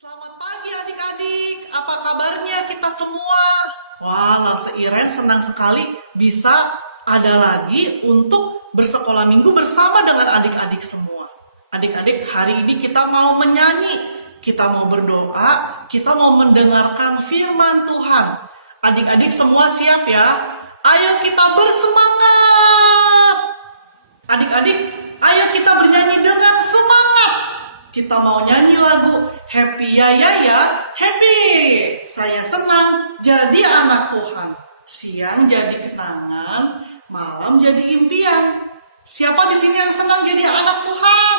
Selamat pagi adik-adik, apa kabarnya kita semua? Wah, Seiren senang sekali bisa ada lagi untuk bersekolah minggu bersama dengan adik-adik semua. Adik-adik, hari ini kita mau menyanyi, kita mau berdoa, kita mau mendengarkan firman Tuhan. Adik-adik semua siap ya? Ayo kita bersemangat! Adik-adik, ayo kita bernyanyi dengan semangat! Kita mau nyanyi lagu Happy ya ya ya, happy. Saya senang jadi anak Tuhan. Siang jadi kenangan, malam jadi impian. Siapa di sini yang senang jadi anak Tuhan?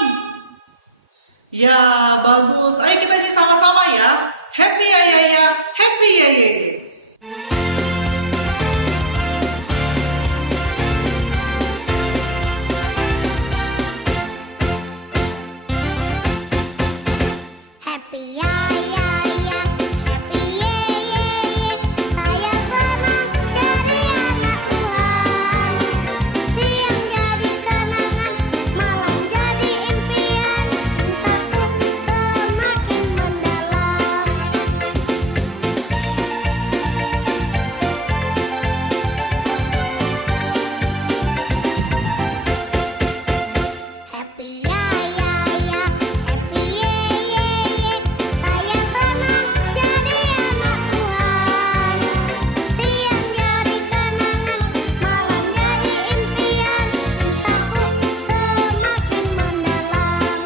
Ya, bagus. Ayo kita nyanyi sama-sama ya. Happy ya ya ya, happy ya ya ya. Happy ya ya ya, happy ye ye ye. Saya senang jadi anak Tuhan. Siang jadi kenangan, malam jadi impian. Cintaku semakin mendalam. Happy ya ya ya, happy ye ye ye. Saya senang jadi anak Tuhan. Siang jadi kenangan, malam jadi impian. Cintaku semakin mendalam.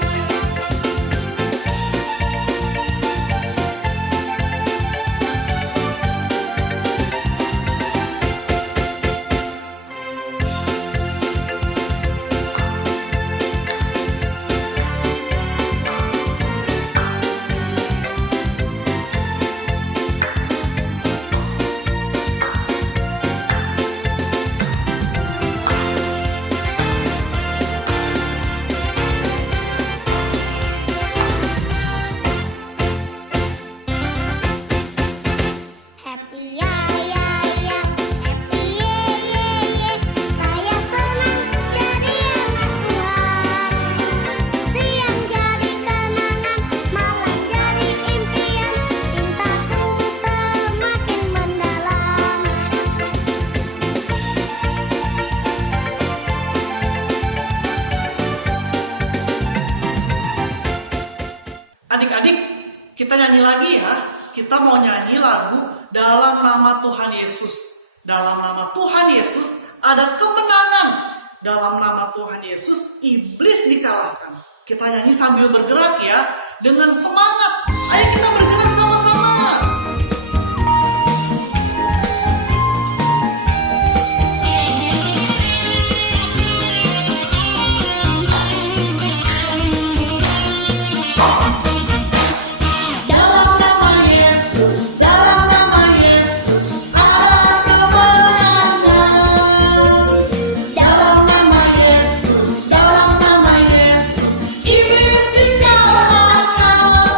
Happy ya ya ya, happy ye ye ye. Saya senang jadi anak Tuhan. Siang jadi kenangan, malam jadi impian. Cintaku semakin mendalam. Adik-adik, kita nyanyi lagi ya. Kita mau nyanyi lagu dalam nama Tuhan Yesus. Dalam nama Tuhan Yesus ada kemenangan. Dalam nama Tuhan Yesus iblis dikalahkan. Kita nyanyi sambil bergerak ya. Dengan semangat. Ayo kita bergerak sama-sama. Dalam nama Yesus ada kemenangan. Dalam nama Yesus iblis dikalahkan.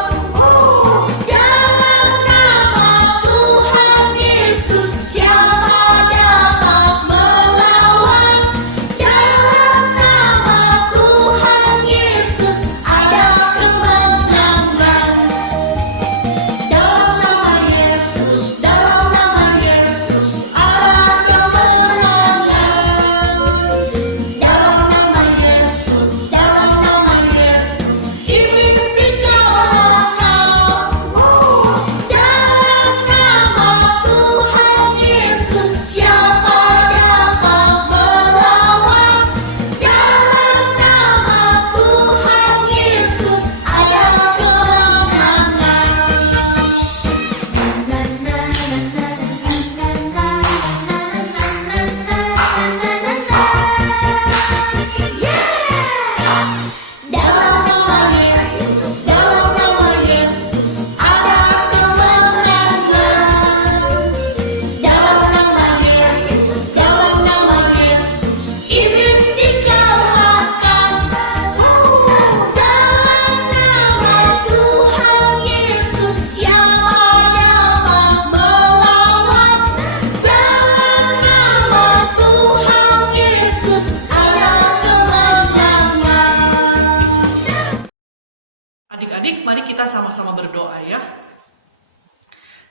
Adik-adik, mari kita sama-sama berdoa ya.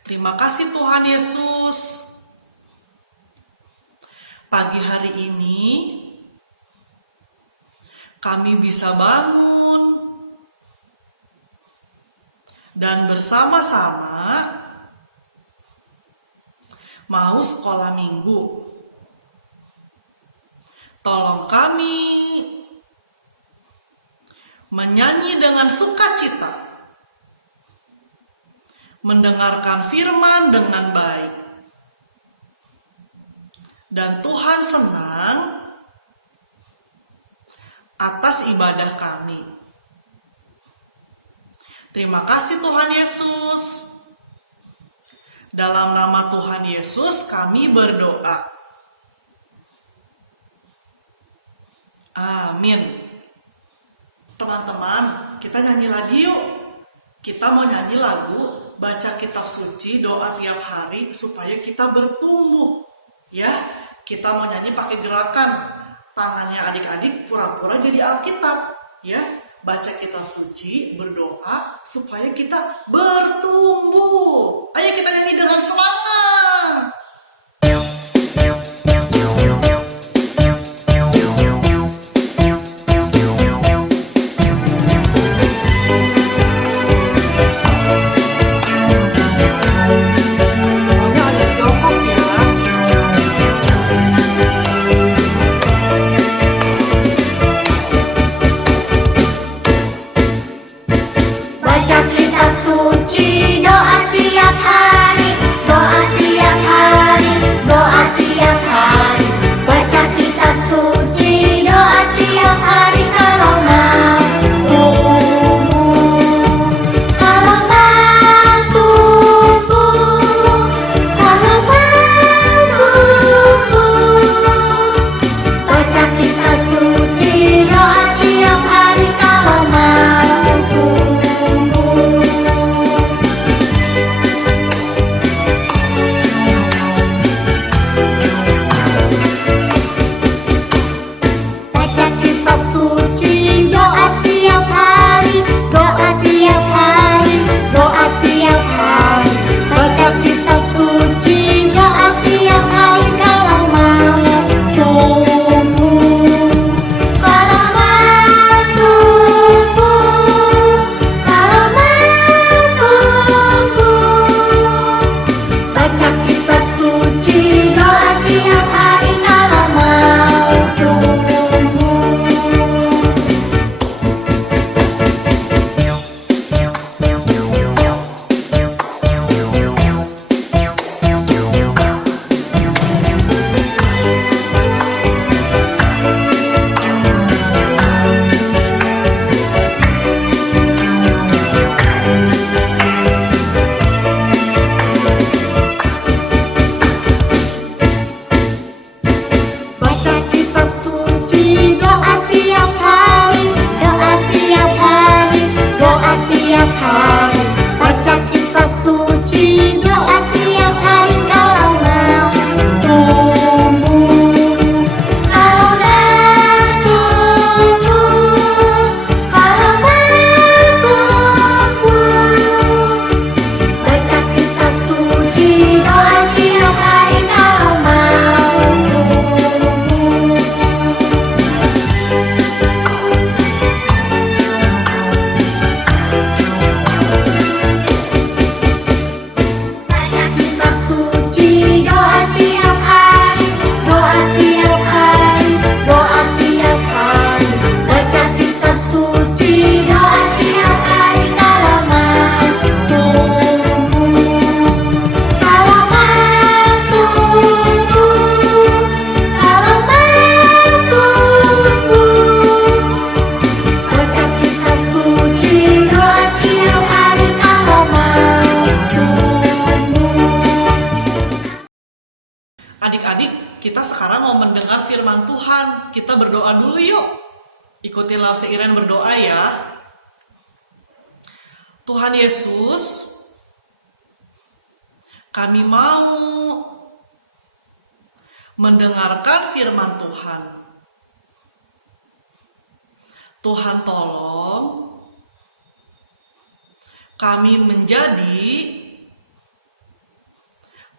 Terima kasih Tuhan Yesus. Pagi hari ini kami bisa bangun dan bersama-sama mau sekolah minggu. Tolong kami menyanyi dengan sukacita, mendengarkan firman dengan baik. Dan Tuhan senang atas ibadah kami. Terima kasih Tuhan Yesus. Dalam nama Tuhan Yesus kami berdoa. Amin. Teman-teman, kita nyanyi lagi yuk. Kita mau nyanyi lagu, baca kitab suci, doa tiap hari supaya kita bertumbuh. Ya, kita mau nyanyi pakai gerakan. Tangannya adik-adik pura-pura jadi Alkitab. Ya, baca kitab suci, berdoa supaya kita bertumbuh. Ayo kita nyanyi dengan semangat. Baca kitab suci, doa tiap hari, doa tiap hari, doa tiap hari. Baca kitab suci, doa tiap hari kalau mau tumbuh, kalau mau tumbuh, kalau mau tumbuh. Baca kitab suci, doa tiap hari kalau mau tumbuh. Baca kitab suci, doa tiap hari, doa tiap hari, doa tiap hari. Baca kitab suci, doa tiap hari kalau mau tumbuh, kalau mau tumbuh, kalau mau tumbuh. Baca kitab suci, doa tiap hari kalau mau tumbuh. Baca kitab suci, doa tiap hari, doa tiap hari, doa tiap hari. Baca kitab suci, doa tiap hari kalau mau tumbuh, kalau mau tumbuh, kalau mau tumbuh. Baca kitab suci, doa tiap hari kalau mau tumbuh. Baca kitab suci, doa tiap hari, doa tiap hari, doa tiap hari. Baca kitab suci, doa tiap hari kalau mau tumbuh, kalau mau tumbuh, kalau mau tumbuh. Baca kitab suci, doa tiap hari kalau mau tumbuh. Adik-adik, kita sekarang mau mendengar firman Tuhan. Kita berdoa dulu yuk. Ikutilah seiran berdoa ya. Tuhan Yesus, kami mau mendengarkan firman Tuhan. Tuhan tolong Kami menjadi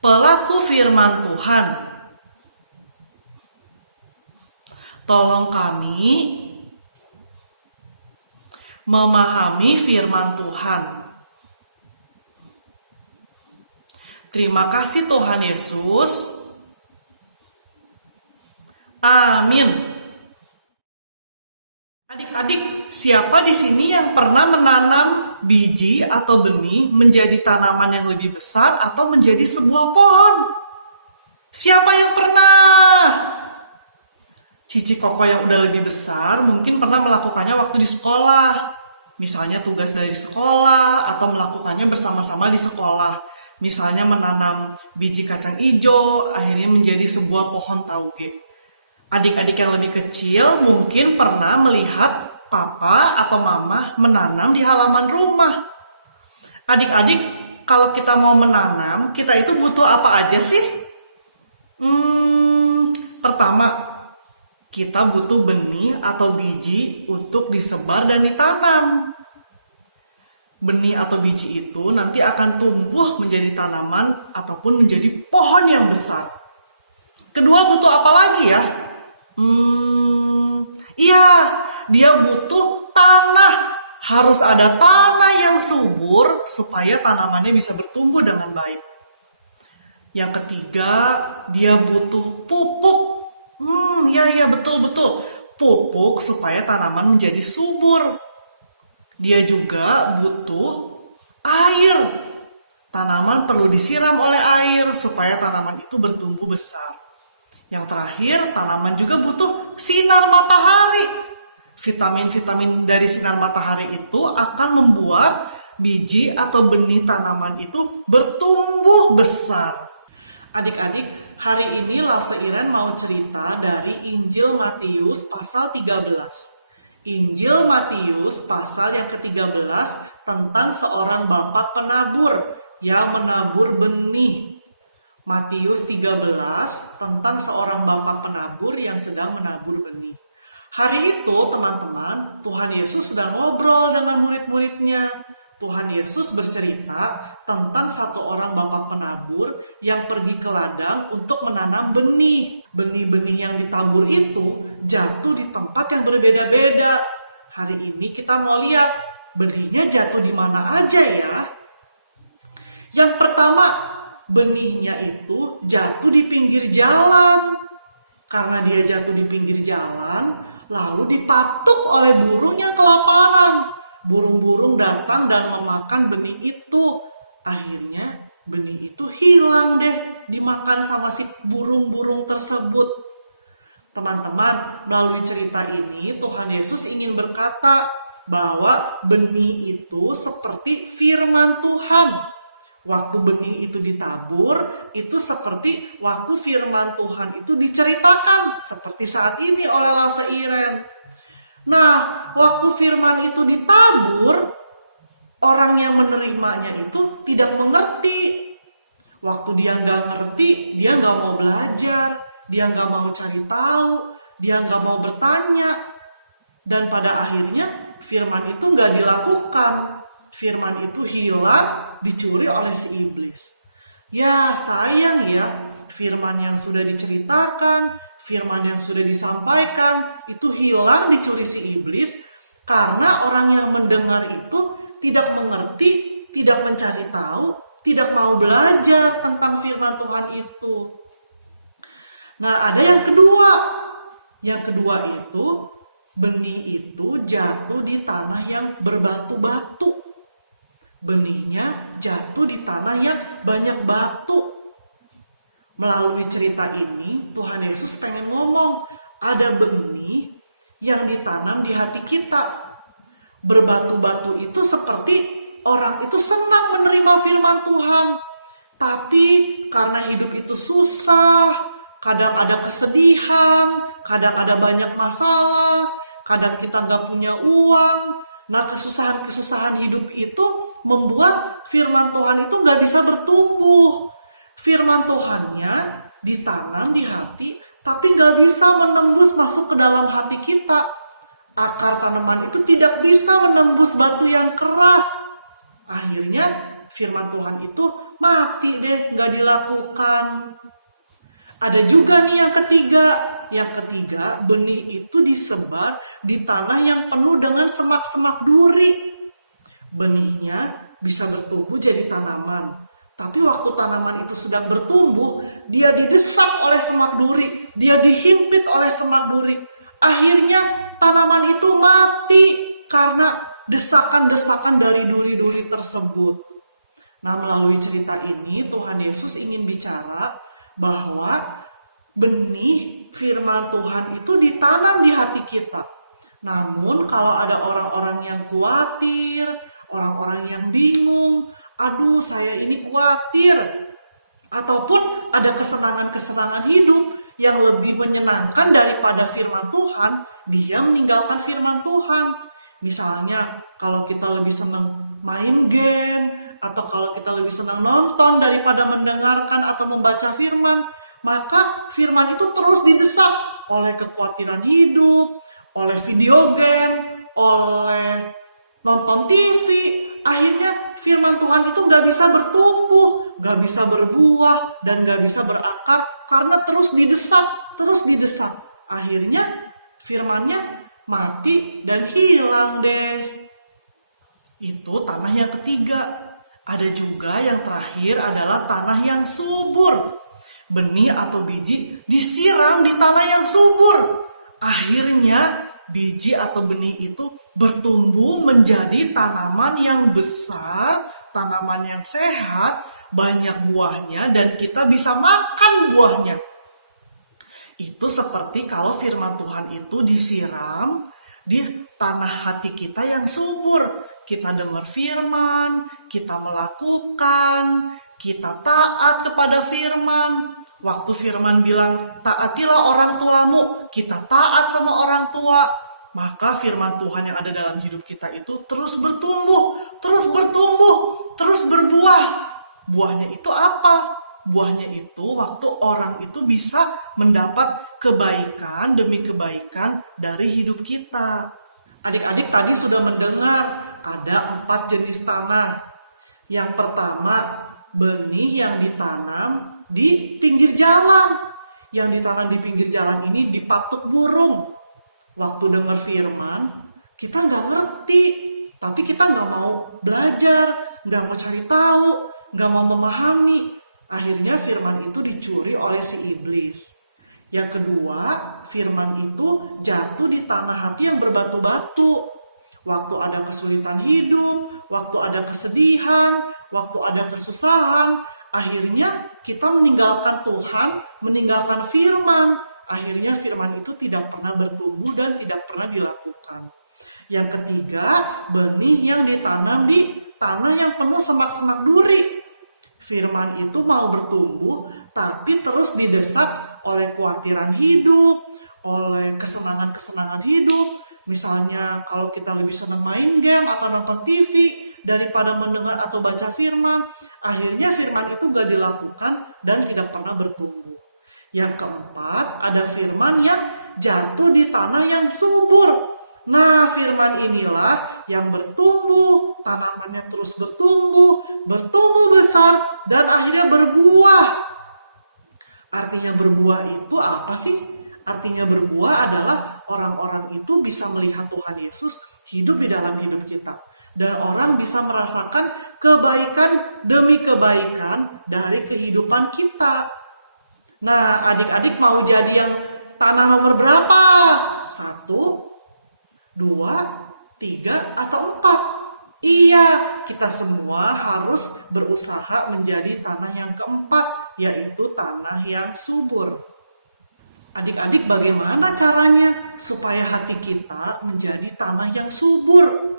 pelaku firman Tuhan. Tolong kami memahami firman Tuhan. Terima kasih Tuhan Yesus. Amin. Adik-adik, siapa di sini yang pernah menanam biji atau benih menjadi tanaman yang lebih besar atau menjadi sebuah pohon? Siapa yang pernah? Cici Koko yang udah lebih besar mungkin pernah melakukannya waktu di sekolah. Misalnya tugas dari sekolah atau melakukannya bersama-sama di sekolah. Misalnya menanam biji kacang hijau akhirnya menjadi sebuah pohon tauge. Adik-adik yang lebih kecil mungkin pernah melihat papa atau mama menanam di halaman rumah. Adik-adik, kalau kita mau menanam, kita itu butuh apa aja sih? Pertama, kita butuh benih atau biji untuk disebar dan ditanam. Benih atau biji itu nanti akan tumbuh menjadi tanaman ataupun menjadi pohon yang besar. Kedua, butuh apa lagi ya? Iya, dia butuh tanah. Harus ada tanah yang subur supaya tanamannya bisa bertumbuh dengan baik. Yang ketiga, dia butuh pupuk. Ya, betul. Pupuk supaya tanaman menjadi subur. Dia juga butuh air. Tanaman perlu disiram oleh air supaya tanaman itu bertumbuh besar. Yang terakhir, tanaman juga butuh sinar matahari. Vitamin-vitamin dari sinar matahari itu akan membuat biji atau benih tanaman itu bertumbuh besar. Adik-adik, hari ini Lause Iren mau cerita dari Injil Matius pasal 13. Injil Matius pasal yang ke-13 tentang seorang bapak penabur yang menabur benih. Matius 13 tentang seorang bapak penabur yang sedang menabur benih. Hari itu teman-teman, Tuhan Yesus sedang ngobrol dengan murid-muridnya. Tuhan Yesus bercerita tentang satu orang bapak penabur yang pergi ke ladang untuk menanam benih. Benih-benih yang ditabur itu jatuh di tempat yang berbeda-beda. Hari ini kita mau lihat benihnya jatuh di mana aja ya. Yang pertama, benihnya itu jatuh di pinggir jalan. Karena dia jatuh di pinggir jalan, lalu dipatuk oleh burung yang kelaparan. Burung-burung datang dan memakan benih itu. Akhirnya benih itu hilang deh, dimakan sama si burung-burung tersebut. Teman-teman, melalui cerita ini Tuhan Yesus ingin berkata bahwa benih itu seperti firman Tuhan. Waktu benih itu ditabur, itu seperti waktu firman Tuhan itu diceritakan. Seperti saat ini oleh Lause Iren. Nah, waktu firman itu ditabur, orang yang menerimanya itu tidak mengerti. Waktu dia nggak ngerti, dia nggak mau belajar, dia nggak mau cari tahu, dia nggak mau bertanya. Dan pada akhirnya firman itu nggak dilakukan. Firman itu hilang, dicuri oleh si iblis. Ya sayang ya, firman yang sudah diceritakan, firman yang sudah disampaikan, itu hilang dicuri si iblis. Karena orang yang mendengar itu tidak mengerti, tidak mencari tahu, tidak mau belajar tentang firman Tuhan itu. Nah, ada yang kedua. Yang kedua itu, benih itu jatuh di tanah yang berbatu-batu. Benihnya jatuh di tanah yang banyak batu. Melalui cerita ini, Tuhan Yesus pengen ngomong, ada benih yang ditanam di hati kita. Berbatu-batu itu seperti orang itu senang menerima firman Tuhan. Tapi karena hidup itu susah, kadang ada kesedihan, kadang ada banyak masalah, kadang kita nggak punya uang. Nah, kesusahan-kesusahan hidup itu membuat firman Tuhan itu nggak bisa bertumbuh. Firman Tuhannya ditanam di hati, tapi nggak bisa menembus masuk ke dalam hati kita. Akar tanaman itu tidak bisa menembus batu yang keras. Akhirnya firman Tuhan itu mati deh, nggak dilakukan. Ada juga nih yang ketiga. Yang ketiga, benih itu disebar di tanah yang penuh dengan semak-semak duri. Benihnya bisa bertumbuh jadi tanaman. Tapi waktu tanaman itu sedang bertumbuh, dia didesak oleh semak duri. Dia dihimpit oleh semak duri. Akhirnya tanaman itu mati karena desakan-desakan dari duri-duri tersebut. Nah, melalui cerita ini Tuhan Yesus ingin bicara bahwa benih firman Tuhan itu ditanam di hati kita. Namun kalau ada orang-orang yang khawatir, orang-orang yang bingung, aduh saya ini khawatir, ataupun ada kesenangan-kesenangan hidup yang lebih menyenangkan daripada firman Tuhan, dia meninggalkan firman Tuhan. Misalnya kalau kita lebih senang main game, atau kalau kita lebih senang nonton daripada mendengarkan atau membaca firman, maka firman itu terus didesak oleh kekhawatiran hidup, oleh video game, oleh nonton TV. Akhirnya firman Tuhan itu gak bisa bertumbuh, gak bisa berbuah, dan gak bisa berakar karena terus didesak. Akhirnya firmannya mati dan hilang deh. Itu tanah yang ketiga. Ada juga yang terakhir adalah tanah yang subur. Benih atau biji disiram di tanah yang subur. Akhirnya biji atau benih itu bertumbuh menjadi tanaman yang besar, tanaman yang sehat, banyak buahnya, dan kita bisa makan buahnya. Itu seperti kalau firman Tuhan itu disiram di tanah hati kita yang subur. Kita dengar firman, kita melakukan, kita taat kepada firman. Waktu firman bilang, taatilah orang tuamu, kita taat sama orang tua. Maka firman Tuhan yang ada dalam hidup kita itu terus bertumbuh, terus berbuah. Buahnya itu apa? Buahnya itu waktu orang itu bisa mendapat kebaikan demi kebaikan dari hidup kita. Adik-adik tadi sudah mendengar ada 4 jenis tanah. Yang pertama, benih yang ditanam di pinggir jalan. Yang ditanam di pinggir jalan ini dipatuk burung. Waktu dengar firman, kita nggak ngerti. Tapi kita nggak mau belajar, nggak mau cari tahu, nggak mau memahami. Akhirnya firman itu dicuri oleh si iblis. Yang kedua, firman itu jatuh di tanah hati yang berbatu-batu. Waktu ada kesulitan hidup, waktu ada kesedihan, waktu ada kesusahan, akhirnya kita meninggalkan Tuhan, meninggalkan firman. Akhirnya firman itu tidak pernah bertumbuh dan tidak pernah dilakukan. Yang ketiga, benih yang ditanam di tanah yang penuh semak-semak duri. Firman itu mau bertumbuh, tapi terus didesak oleh kekhawatiran hidup, oleh kesenangan-kesenangan hidup. Misalnya kalau kita lebih senang main game atau nonton TV daripada mendengar atau baca firman, akhirnya firman itu gak dilakukan dan tidak pernah bertumbuh. Yang keempat, ada firman yang jatuh di tanah yang subur. Nah, firman inilah yang bertumbuh, tanamannya terus bertumbuh besar, dan akhirnya berbuah. Artinya berbuah itu apa sih? Artinya berbuah adalah orang-orang itu bisa melihat Tuhan Yesus hidup di dalam hidup kita. Dan orang bisa merasakan kebaikan demi kebaikan dari kehidupan kita. Nah, adik-adik mau jadi yang tanah nomor berapa? 1, 2, 3, atau 4? Iya, kita semua harus berusaha menjadi tanah yang keempat, yaitu tanah yang subur. Adik-adik, bagaimana caranya supaya hati kita menjadi tanah yang subur?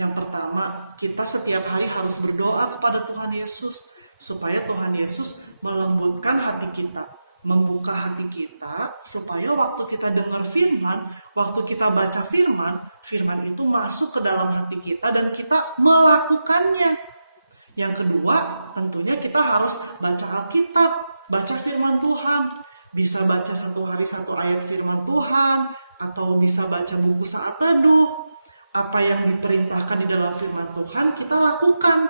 Yang pertama, kita setiap hari harus berdoa kepada Tuhan Yesus, supaya Tuhan Yesus melembutkan hati kita, membuka hati kita, supaya waktu kita dengar firman, waktu kita baca firman, firman itu masuk ke dalam hati kita dan kita melakukannya. Yang kedua, tentunya kita harus baca Alkitab, baca firman Tuhan. Bisa baca 1 hari 1 ayat firman Tuhan, atau bisa baca buku saat teduh, apa yang diperintahkan di dalam firman Tuhan kita lakukan.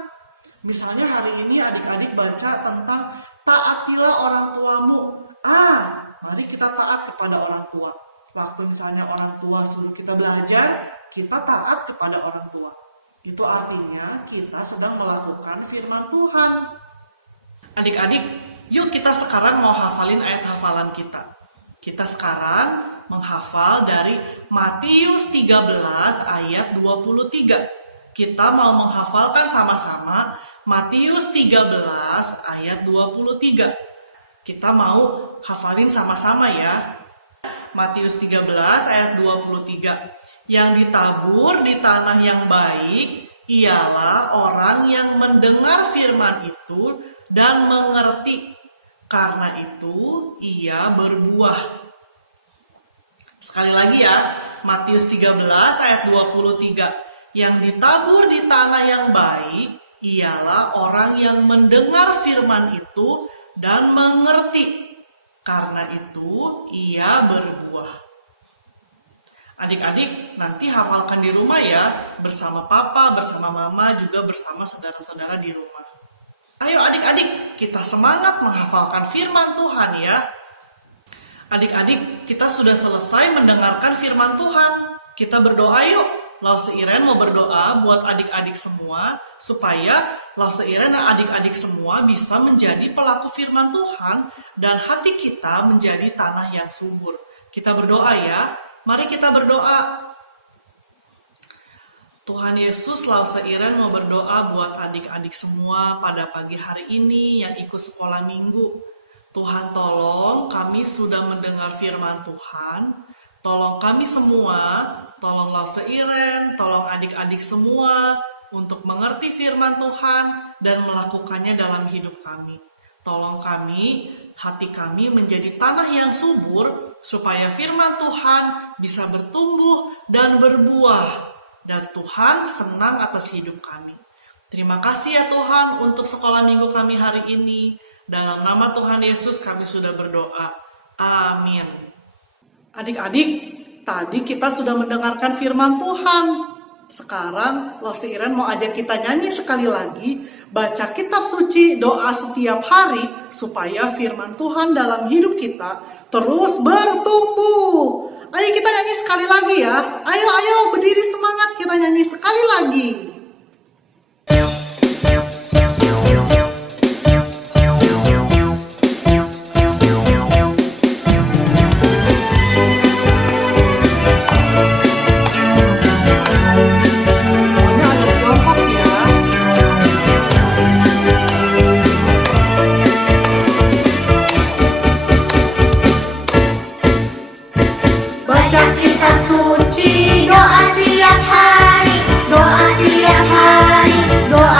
Misalnya hari ini adik-adik baca tentang taatilah orang tuamu. Mari kita taat kepada orang tua. Waktu misalnya orang tua suruh kita belajar, kita taat kepada orang tua. Itu artinya kita sedang melakukan firman Tuhan. Adik-adik, yuk kita sekarang mau hafalin ayat hafalan kita. Kita sekarang menghafal dari Matius 13 ayat 23. Kita mau menghafalkan sama-sama Matius 13 ayat 23. Kita mau hafalin sama-sama ya. Matius 13 ayat 23. Yang ditabur di tanah yang baik ialah orang yang mendengar firman itu dan mengerti. Karena itu ia berbuah. Sekali lagi ya, Matius 13 ayat 23. Yang ditabur di tanah yang baik ialah orang yang mendengar firman itu dan mengerti. Karena itu ia berbuah. Adik-adik nanti hafalkan di rumah ya, bersama papa, bersama mama, juga bersama saudara-saudara di rumah. Ayo adik-adik, kita semangat menghafalkan firman Tuhan ya. Adik-adik, kita sudah selesai mendengarkan firman Tuhan. Kita berdoa yuk. Lause Iren mau berdoa buat adik-adik semua, supaya Lause Iren dan adik-adik semua bisa menjadi pelaku firman Tuhan, dan hati kita menjadi tanah yang subur. Kita berdoa ya. Mari kita berdoa. Tuhan Yesus, Lause Iren mau berdoa buat adik-adik semua pada pagi hari ini yang ikut sekolah minggu. Tuhan tolong kami sudah mendengar firman Tuhan. Tolong kami semua, tolong Lause Iren, tolong adik-adik semua untuk mengerti firman Tuhan dan melakukannya dalam hidup kami. Tolong kami, hati kami menjadi tanah yang subur supaya firman Tuhan bisa bertumbuh dan berbuah. Dan Tuhan senang atas hidup kami. Terima kasih ya Tuhan untuk sekolah minggu kami hari ini. Dalam nama Tuhan Yesus kami sudah berdoa. Amin. Adik-adik, tadi kita sudah mendengarkan firman Tuhan. Sekarang Lause Iren mau ajak kita nyanyi sekali lagi. Baca kitab suci, doa setiap hari. Supaya firman Tuhan dalam hidup kita terus bertumbuh. Ayo kita nyanyi sekali lagi ya. Ayo berdiri semangat, kita nyanyi sekali lagi. Baca kitab suci, doa tiap hari, doa tiap hari, doa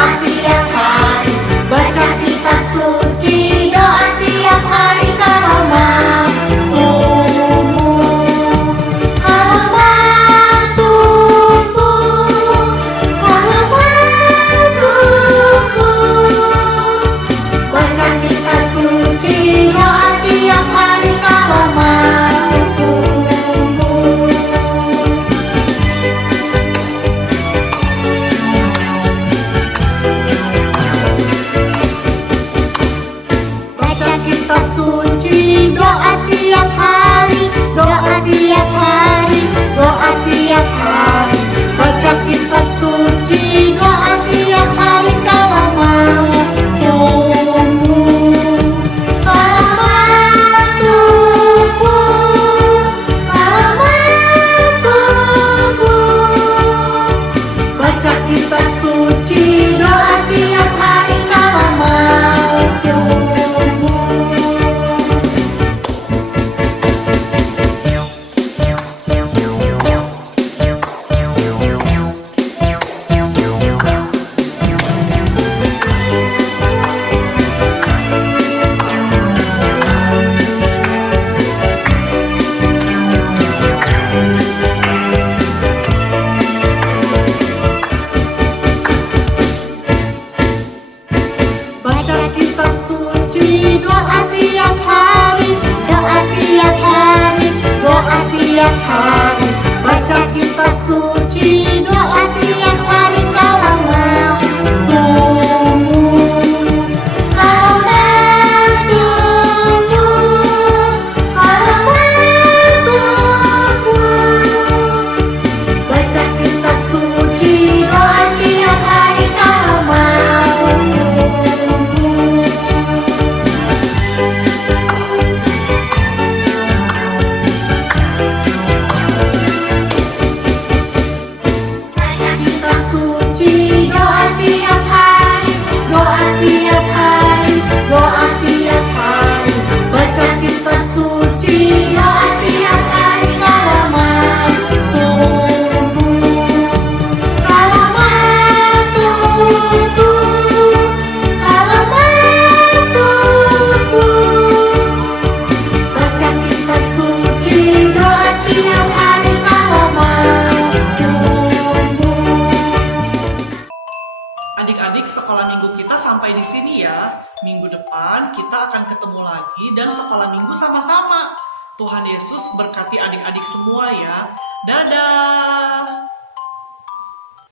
Adik-adik, sekolah minggu kita sampai di sini ya. Minggu depan kita akan ketemu lagi dan sekolah minggu sama-sama. Tuhan Yesus berkati adik-adik semua ya. Dadah!